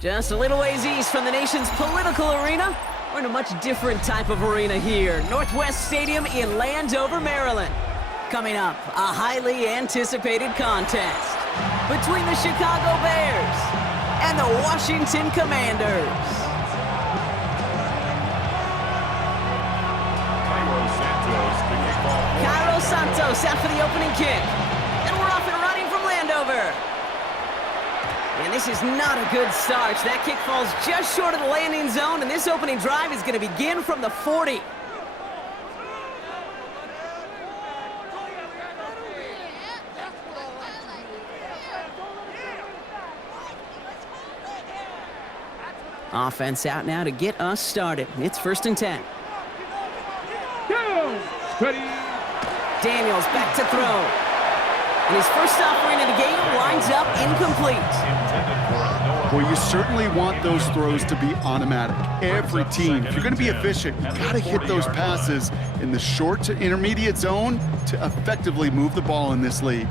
Just a little ways east from the nation's political arena, we're in a much different type of arena here. Northwest Stadium in Landover, Maryland. Coming up, a highly anticipated contest between the Chicago Bears and the Washington Commanders. Cairo Santos out for the opening kick. And we're off and running from Landover. And this is not a good start. That kick falls just short of the landing zone, and this opening drive is going to begin from the 40. Offense out now to get us started. It's 1st and 10. Ready. Daniels back to throw. And his first offering of the game winds up incomplete. Well, you certainly want those throws to be automatic. Every team, if you're going to be efficient, you got to hit those passes in the short to intermediate zone to effectively move the ball in this league.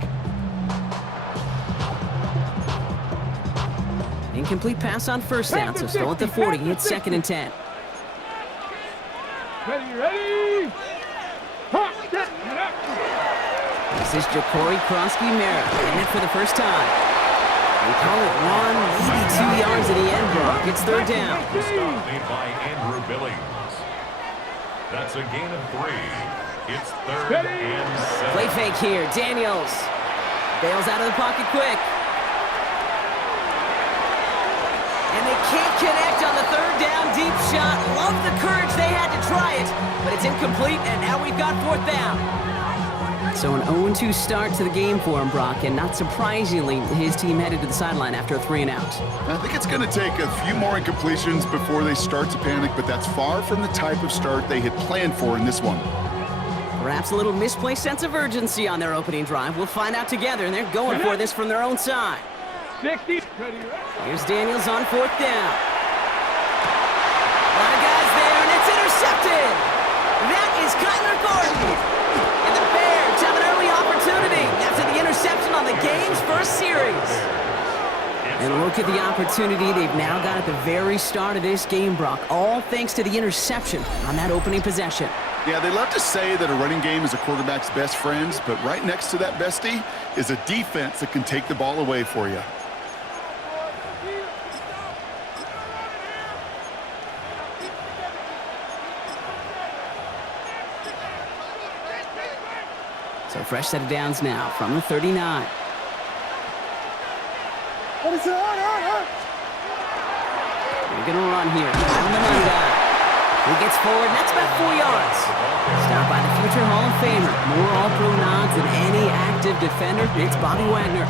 Incomplete pass on first down, so still at the 40. It's 2nd and 10. Ready. This is Ja'Cory Krosky-Merritt, and it for the first time. We call it 1, maybe 2 yards at the end block. It's 3rd down. Stop made by Andrew Billings. That's a gain of 3. It's 3rd and 7. Play fake here. Daniels bails out of the pocket quick. And they can't connect on the 3rd down deep shot. Love the courage they had to try it, but it's incomplete, and now we've got 4th down. So an 0-2 start to the game for him, Brock, and not surprisingly, his team headed to the sideline after a 3-and-out. I think it's going to take a few more incompletions before they start to panic, but that's far from the type of start they had planned for in this one. Perhaps a little misplaced sense of urgency on their opening drive. We'll find out together, and they're going for this from their own side. 60. Here's Daniels on 4th down. A lot of guys there, and it's intercepted. That is Kyler Gordon. And the Bears have an early opportunity after the interception on the game's first series. And look at the opportunity they've now got at the very start of this game, Brock, all thanks to the interception on that opening possession. Yeah, they love to say that a running game is a quarterback's best friends, but right next to that bestie is a defense that can take the ball away for you. So fresh set of downs now from the 39. We're going to run here. On the money guy. He gets forward, and that's about 4 yards. Stopped by the future Hall of Famer. More All-Pro nods than any active defender. It's Bobby Wagner.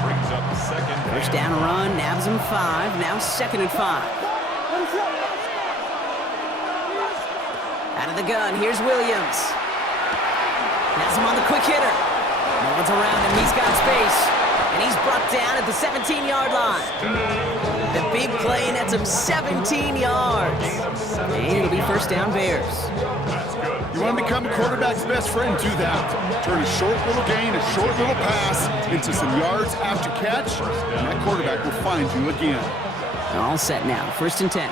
First down run, nabs him 5. Now 2nd and 5. Out of the gun, here's Williams. Has him on the quick hitter. No one's around him. He's got space. And he's brought down at the 17-yard line. The big play nets him 17 yards. And it'll be 1st down Bears. You want to become a quarterback's best friend, do that. Turn a short little gain, a short little pass into some yards after catch, and that quarterback will find you again. All set now. 1st and 10.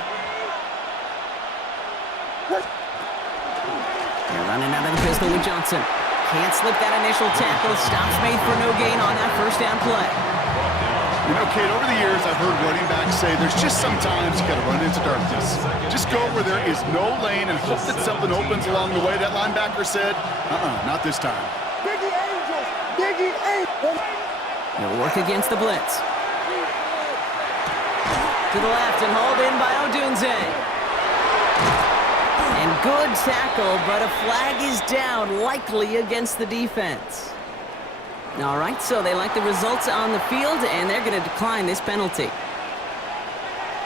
They're running out of the pistol with Johnson. Can't slip that initial tackle. Stops made for no gain on that 1st down play. You know, Kate, over the years, I've heard running backs say there's just sometimes you got to run into darkness. Just go where there is no lane and hope that something opens along the way. That linebacker said, not this time. Biggie Angels. Biggie Angels. They'll work against the blitz. To the left and hauled in by Odunze. And good tackle, but a flag is down, likely against the defense. All right, so they like the results on the field, and they're going to decline this penalty.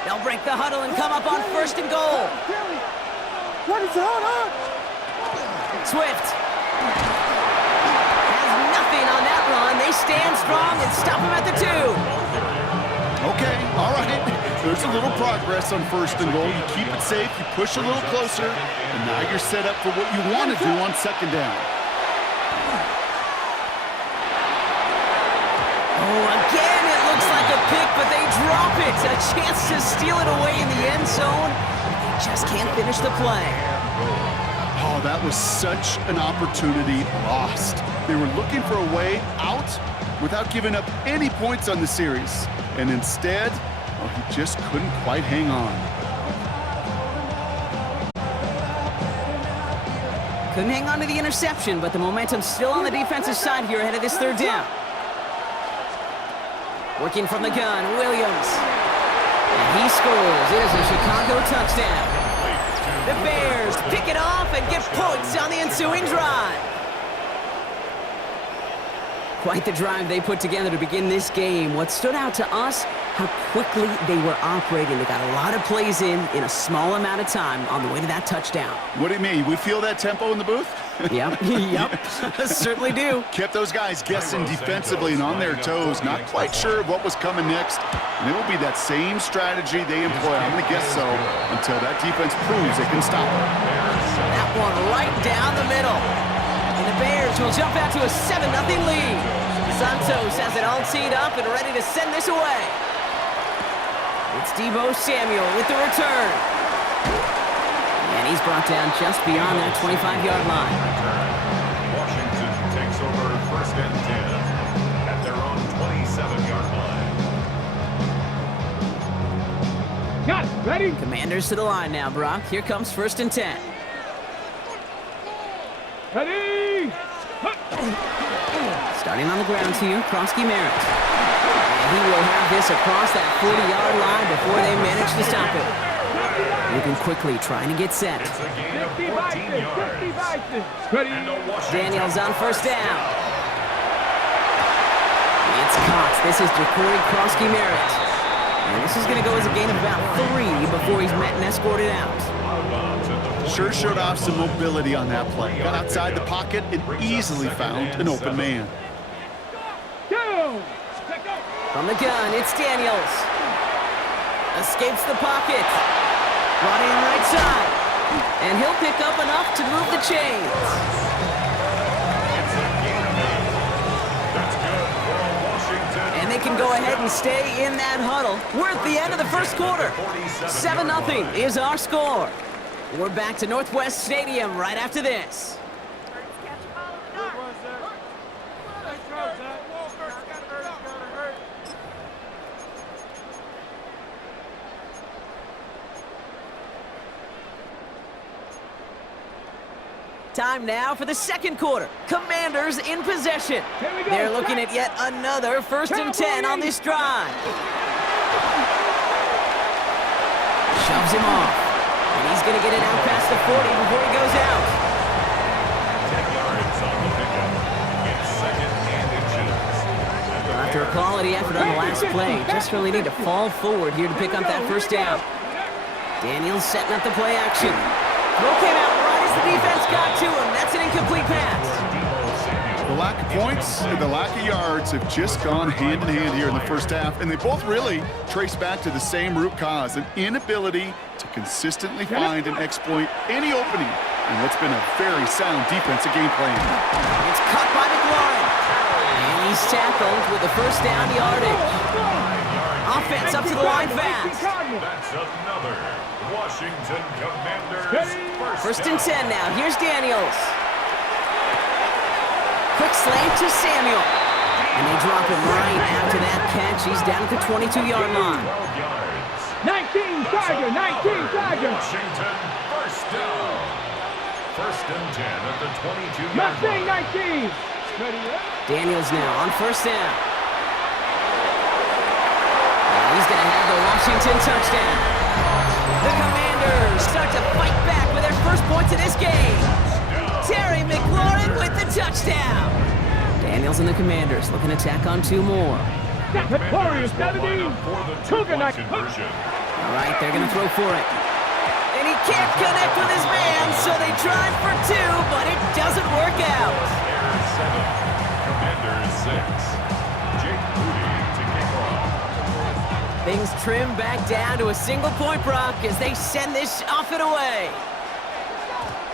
They'll break the huddle and come up on 1st and goal. Swift has nothing on that run. They stand strong and stop him at the 2. Okay, all right. There's a little progress on 1st and goal. You keep it safe, you push a little closer, and now you're set up for what you want to do on 2nd down. Oh, again, it looks like a pick, but they drop it. A chance to steal it zone. They just can't finish the play. Oh, that was such an opportunity lost. They were looking for a way out without giving up any points on the series. And instead, well, he just couldn't quite hang on. Couldn't hang on to the interception, but the momentum's still on the defensive side here ahead of this third down. Working from the gun, Williams. And he scores. It is a Chicago touchdown. The Bears pick it off and get points on the ensuing drive. Quite the drive they put together to begin this game. What stood out to us, how quickly they were operating. They got a lot of plays in a small amount of time on the way to that touchdown. What do you mean? We feel that tempo in the booth? Yep, certainly do. Kept those guys guessing defensively and on their toes, not quite sure what was coming next. And it will be that same strategy they employ, I'm going to guess so, until that defense proves they can stop it. That one right down the middle. And the Bears will jump out to a 7-0 lead. Santos has it all teed up and ready to send this away. It's Deebo Samuel with the return. And he's brought down just beyond that 25-yard line. Washington takes over 1st and 10 at their own 27-yard line. Got it. Ready? Commanders to the line now, Brock. Here comes 1st and 10. Ready? Starting on the ground here, Krosky Merritt. And he will have this across that 40-yard line before they manage to stop it. Moving quickly, trying to get set. It's a gain of 14 yards. Ready? Daniels on 1st down. It's caught. This is Ja'Cory Krosky Merritt. And this is going to go as a gain of about 3 before he's met and escorted out. Sure showed off some mobility on that play. Got outside the pocket and easily found an open man. Go! From the gun, it's Daniels. Escapes the pocket. Brought in right side. And he'll pick up enough to move the chains. It's a gain of 8. That's good for Washington. And they can go ahead and stay in that huddle. We're at the end of the first quarter. 7-0 is our score. We're back to Northwest Stadium right after this. Time now for the second quarter. Commanders in possession. They're looking at yet another 1st and 10 on this drive. Shoves him off. And he's going to get it out past the 40 before he goes out. 10 yards on the pickup. It's 2nd and inches. After a quality effort on the last play, just really need to fall forward here to pick up that 1st down. Daniels setting up the play action. Throw came out right as the defense got to him. That's an incomplete pass. The lack of points and the lack of yards have just gone hand in hand here in the first half, and they both really trace back to the same root cause, an inability to consistently find and exploit any opening in what's been a very sound defensive game plan. It's caught by McLaurin. And he's tackled with the 1st down yardage. Offense up to the line fast. That's another Washington Commanders 1st and 10 now. Here's Daniels. Quick slant to Samuel. And they drop him right after that catch. He's down at the 22-yard line. 19 Tiger, 19 Tiger. Washington 1st down. 1st and 10 at the 22-yard Mustang line. 19. Ready? Daniels now on 1st down. And he's going to have the Washington touchdown. The Commanders start to fight back with their first points of this game. Terry McLaurin with the touchdown. Daniels and the Commanders looking to tack on 2 more. Warriors 70. Cougar night. All right, they're going to throw for it. And he can't connect with his man, so they tried for 2, but it doesn't work out. Bears 7, Commanders 6. Jake Moody to kick off. Things trim back down to a single-point, Brock, as they send this off and away.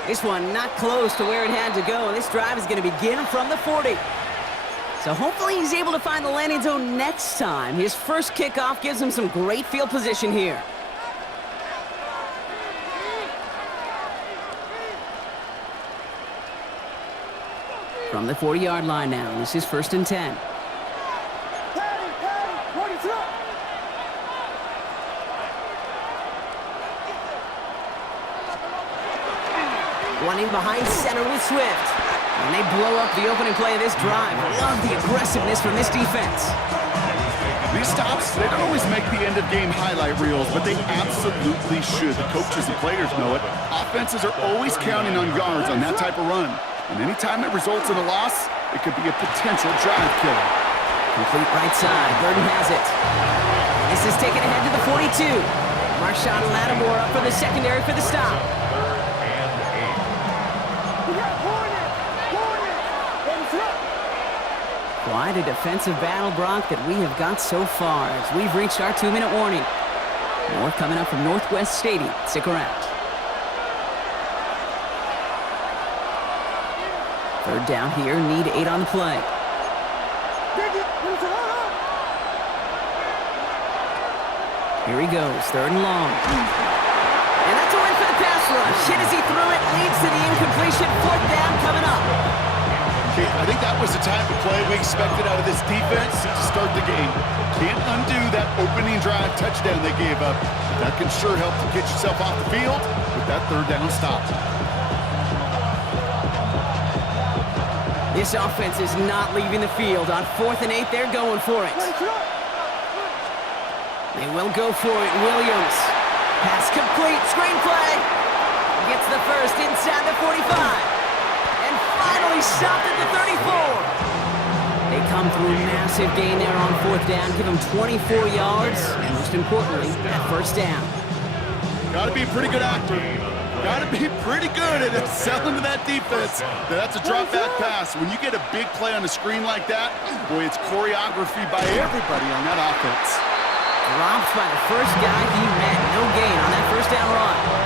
This one not close to where it had to go. This drive is going to begin from the 40. So hopefully he's able to find the landing zone next time. His first kickoff gives him some great field position here. From the 40-yard line now. This is 1st and 10. Running behind center with Swift. And they blow up the opening play of this drive. Love the aggressiveness from this defense. These stops, they don't always make the end-of-game highlight reels, but they absolutely should. The coaches and players know it. Offenses are always counting on yards on that type of run. And anytime it results in a loss, it could be a potential drive killer. Complete right side. Burton has it. This is taken ahead to the 42. Marshawn Lattimore up for the secondary for the stop. Quite a defensive battle, Brock, that we have got so far as we've reached our 2-minute warning. More coming up from Northwest Stadium. Stick around. 3rd down here, need 8 on the play. Here he goes, 3rd and long. And that's a win for the pass rush. Hit as he threw it, leads to the incompletion. 4th down coming up. I think that was the type of play we expected out of this defense to start the game. Can't undo that opening drive touchdown they gave up. That can sure help to get yourself off the field with that 3rd down stop. This offense is not leaving the field. On 4th and 8, they're going for it. They will go for it. Williams. Pass complete. Screenplay. Gets the first inside the 45. Finally stopped at the 34. They come through a massive gain there on 4th down, give them 24 yards, and most importantly, that 1st down. Got to be a pretty good actor. Got to be pretty good at selling to that defense. That's a drop back pass. When you get a big play on the screen like that, boy, it's choreography by everybody on that offense. Dropped by the first guy he met. No gain on that 1st down run.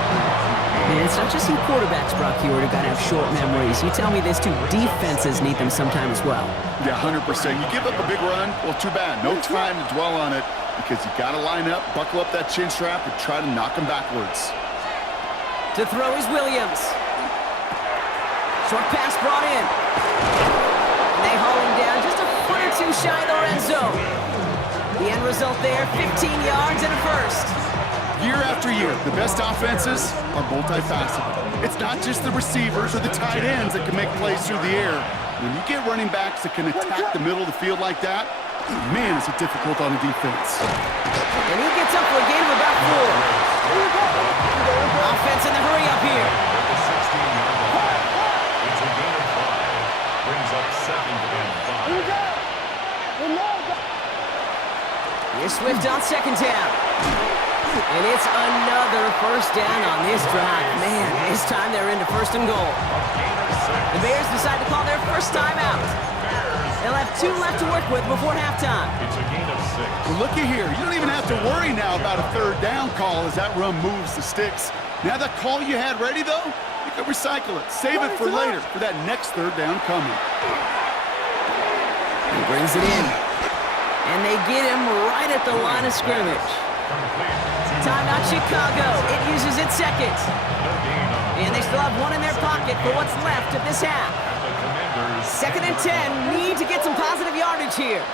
And it's not just some quarterbacks, Brock, who got to have short memories. You tell me this too, defenses need them sometime as well. Yeah, 100%. You give up a big run, well, too bad. No time to dwell on it because you got to line up, buckle up that chin strap, and try to knock them backwards. To throw is Williams. Short pass brought in. They haul him down just a foot or two shy of the red zone. The end result there, 15 yards and a first. Year after year, the best offenses are multifaceted. It's not just the receivers or the tight ends that can make plays through the air. When you get running backs that can attack the middle of the field like that, man, is it difficult on the defense. And he gets up for a gain of about 4. Offense in the hurry up here. It's a gain of 5. Brings up 2nd and 5. Here's Swift on 2nd down. And it's another 1st down on this drive. Man, this time they're into 1st and goal. The Bears decide to call their first timeout. They'll have 2 left to work with before halftime. It's a gain of 6. Well, looky here. You don't even have to worry now about a 3rd down call as that run moves the sticks. Now that call you had ready, though, you can recycle it. Save it for later, for that next 3rd down coming. He brings it in. And they get him right at the line of scrimmage. Timeout Chicago. It uses its 2nd. And they still have 1 in their pocket for what's left of this half. 2nd and 10. Need to get some positive yardage here.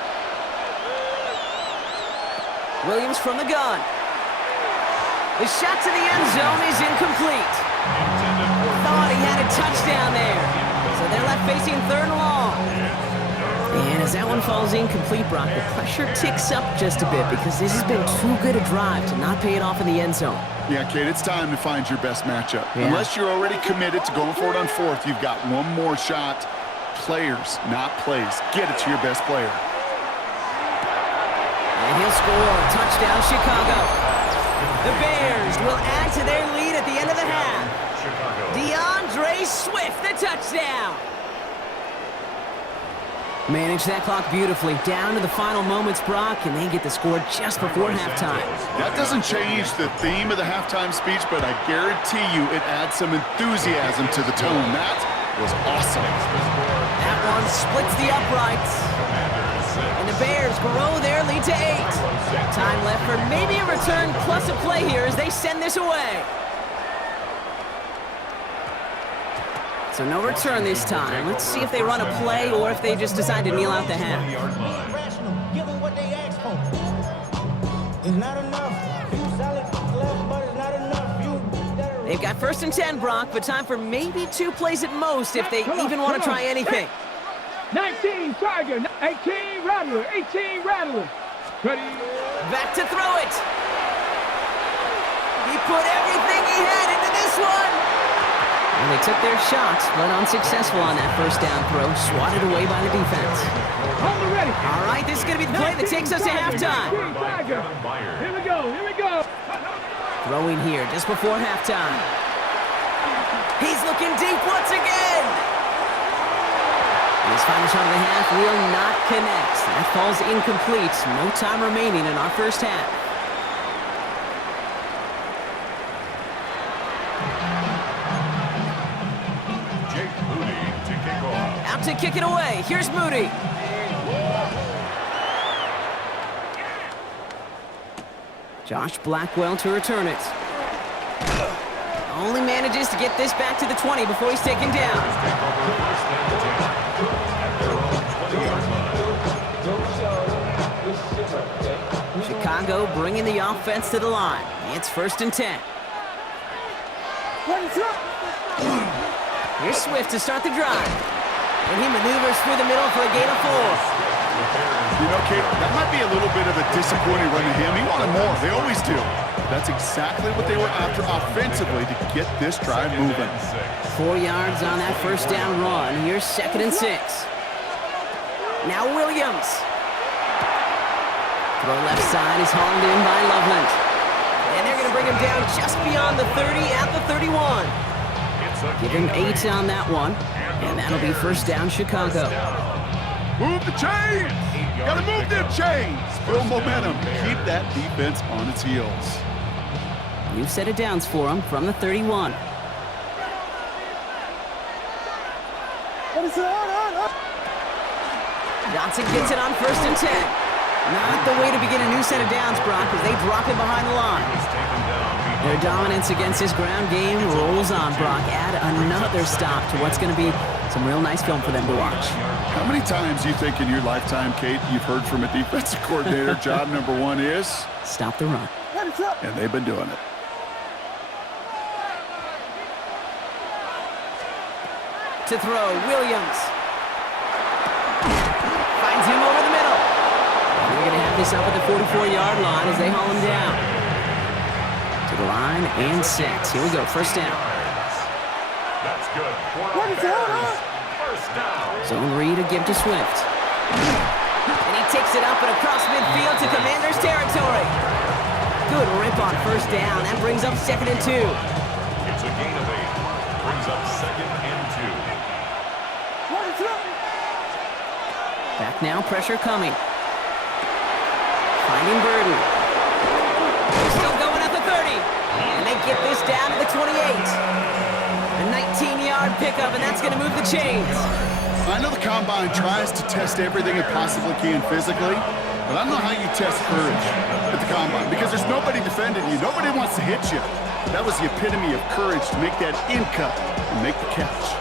Williams from the gun. The shot to the end zone is incomplete. Thought he had a touchdown there. So they're left facing 3rd and long. And as that one falls incomplete, Brock, the pressure ticks up just a bit because this has been too good a drive to not pay it off in the end zone. Yeah, kid, it's time to find your best matchup. Yeah. Unless you're already committed to going for it on 4th, you've got one more shot. Players, not plays. Get it to your best player. And he'll score. Touchdown, Chicago. The Bears will add to their lead at the end of the half. DeAndre Swift, the touchdown. Manage that clock beautifully. Down to the final moments, Brock, and they get the score just before halftime. That doesn't change the theme of the halftime speech, but I guarantee you it adds some enthusiasm to the tone. That was awesome. That one splits the uprights. And the Bears grow their lead to 8. Time left for maybe a return plus a play here as they send this away. So no return this time. Let's see if they run a play or if they just decide to kneel out the half. Rational. Give them what they asked for. It's not enough. You solid left, but it's not enough. They've got 1st and 10, Brock, but time for maybe 2 plays at most if they even want to try anything. 19 Tiger, 18 Rattler, 18 Rattler. Ready? Back to throw it. He put everything he had into this one. And they took their shots, but unsuccessful on that 1st down throw, swatted away by the defense. Hold it ready. All right, this is going to be the play that takes us to halftime. Tiger. Here we go, here we go. Throwing here just before halftime. He's looking deep once again. And his final shot of the half will not connect. That falls incomplete. No time remaining in our 1st half. Out to kick it away. Here's Moody. Josh Blackwell to return it. Only manages to get this back to the 20 before he's taken down. Chicago bringing the offense to the line. It's 1st and 10. Here's Swift to start the drive. And he maneuvers through the middle for a gain of 4. You know, Kate, that might be a little bit of a disappointing run to him. He wanted more. They always do. That's exactly what they were after offensively to get this drive moving. 4 yards on that 1st down run. Here's 2nd and 6. Now Williams. Throw left side is hauled in by Loveland. And they're going to bring him down just beyond the 30 at the 31. Give him 8 on that one. And that'll be 1st down Chicago. Move the chains! Gotta move them chains! Build momentum. Keep that defense on its heels. New set of downs for him from the 31. Johnson gets it on 1st and 10. Not the way to begin a new set of downs, Brock, as they drop him behind the line. Their dominance against his ground game rolls on, Brock. Add another stop to what's going to be some real nice film for them to watch. How many times do you think in your lifetime, Kate, you've heard from a defensive coordinator, job number 1 is? Stop the run. And they've been doing it. To throw, Williams. Finds him over the middle. And they're going to have this up at the 44-yard line as they haul him down. To the line and set. Here we go, 1st down. That's good. First down. Zone read to give to Swift. And he takes it up and across midfield to Commanders territory. Good rip on 1st down. That brings up 2nd and 2. It's a gain of 8. Brings up 2nd and 2. Back now, pressure coming. Finding Burden. They're still going at the 30. And they get this down to the 28. A 19-yard pickup, and that's going to move the chains. I know the Combine tries to test everything it possibly can physically, but I don't know how you test courage at the Combine because there's nobody defending you. Nobody wants to hit you. That was the epitome of courage to make that in cut and make the catch.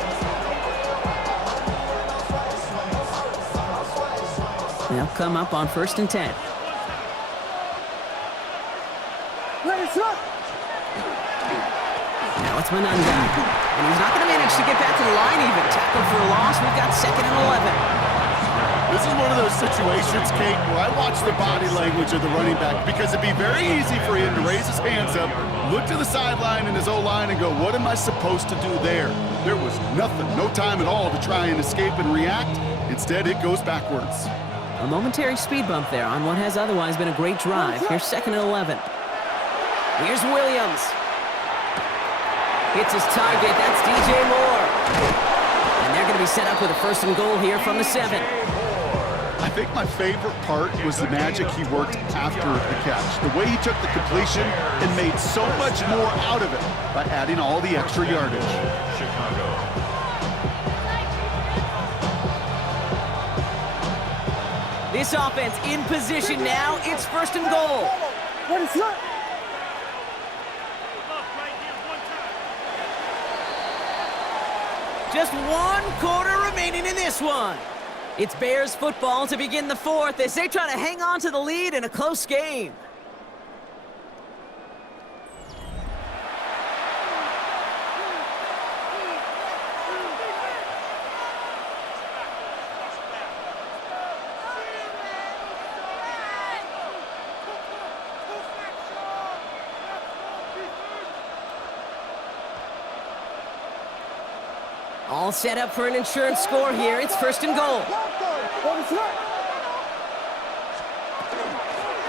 They'll come up on 1st and 10. Now it's Manunga. And he's not going to manage to get back to the line even. Tackled for a loss. We've got 2nd and 11. This is one of those situations, Kate, where I watch the body language of the running back because it'd be very easy for him to raise his hands up, look to the sideline in his O-line and go, what am I supposed to do there? There was nothing, no time at all to try and escape and react. Instead, it goes backwards. A momentary speed bump there on what has otherwise been a great drive. Here's 2nd and 11. Here's Williams. Hits his target. That's DJ Moore. And they're going to be set up with a 1st and goal here from the 7. I think my favorite part was the magic he worked after the catch. The way he took the completion and made so much more out of it by adding all the extra yardage. Chicago. This offense in position now. It's 1st and goal. Just 1 quarter remaining in this one. It's Bears football to begin the fourth as they try to hang on to the lead in a close game. All set up for an insurance score here. It's 1st and goal.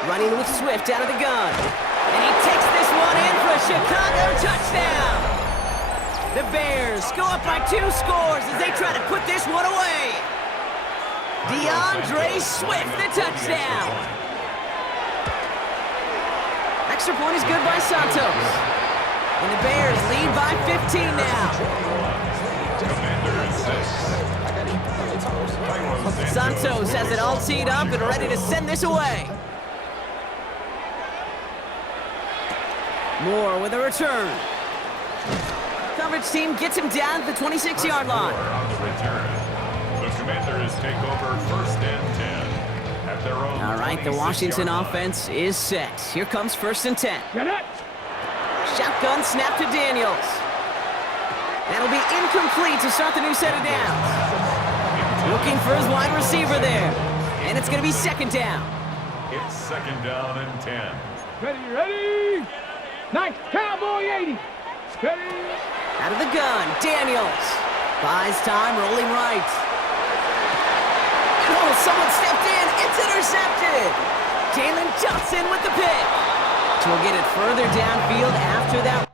Running with Swift out of the gun. And he takes this one in for a Chicago touchdown. The Bears go up by 2 scores as they try to put this one away. DeAndre Swift, the touchdown. Extra point is good by Santos. And the Bears lead by 15 now. Santos has it all teed up and ready to send this away. Moore with a return. Coverage team gets him down at the 26-yard line. On the return. The Commanders take over 1st and 10 at their own. All right, the Washington offense is set. Here comes 1st and 10. Get it. Shotgun snap to Daniels. That'll be incomplete to start the new set of downs. Looking for his wide receiver there. And it's going to be 2nd down. It's 2nd down and 10. Ready. Nice. Cowboy 80. Ready. Out of the gun, Daniels. Buys time, rolling right. Oh, someone stepped in. It's intercepted. Jalen Johnson with the pick. So we'll get it further downfield after that